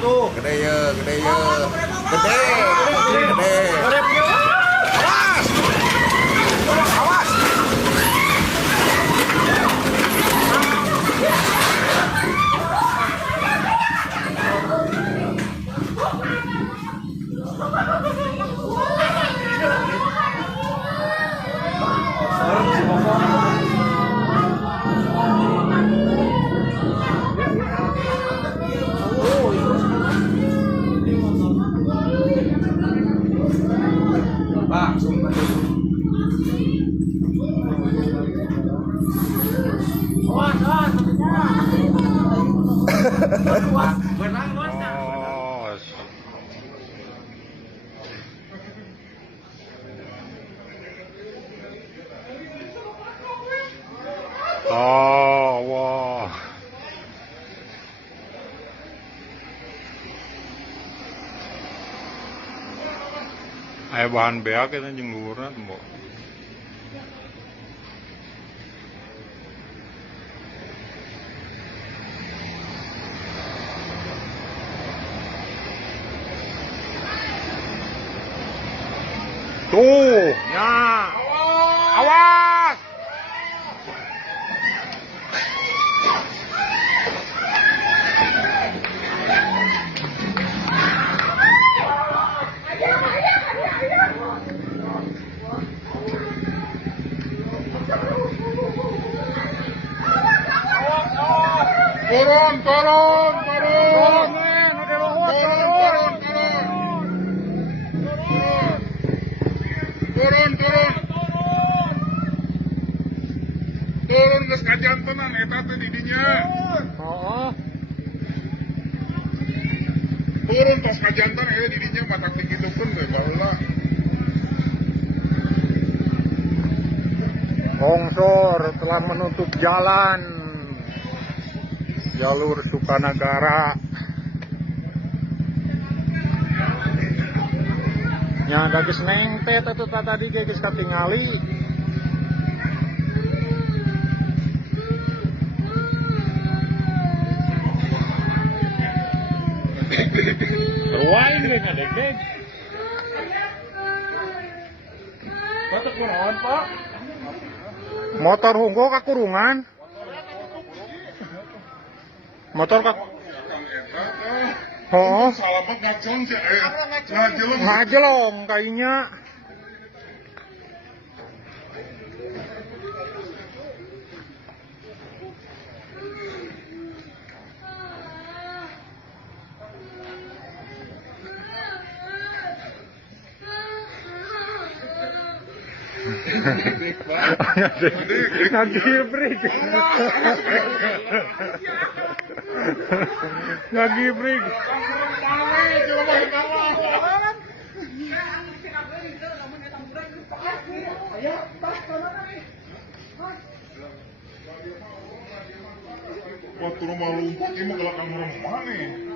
tuh. Gede ya, gede ya. Gede. Awas. Awas. Oh, wah. Aya bahan beak eta jeung luhurna teu mbok. Tuh, nya. Awas. Turun. Turun geus kajantenan eta teh di dinya. Heeh. Turun pas kajantan di dinya matak digitukeun we baheula. Longsor telah menutup jalan jalur Sukanagara. Nya da geus nengtet atuh tadi geus katingali. Ruwain geus ngadeg-deg. Batuk kunaon, Pak? Motor hungkul kakurungan. Motor ka oh salapak ngacong sih ngajelong kayaknya. Ngagibrik. Ngagibrik. Waktu rumah lumpur, ini mau gelakan rumah mana?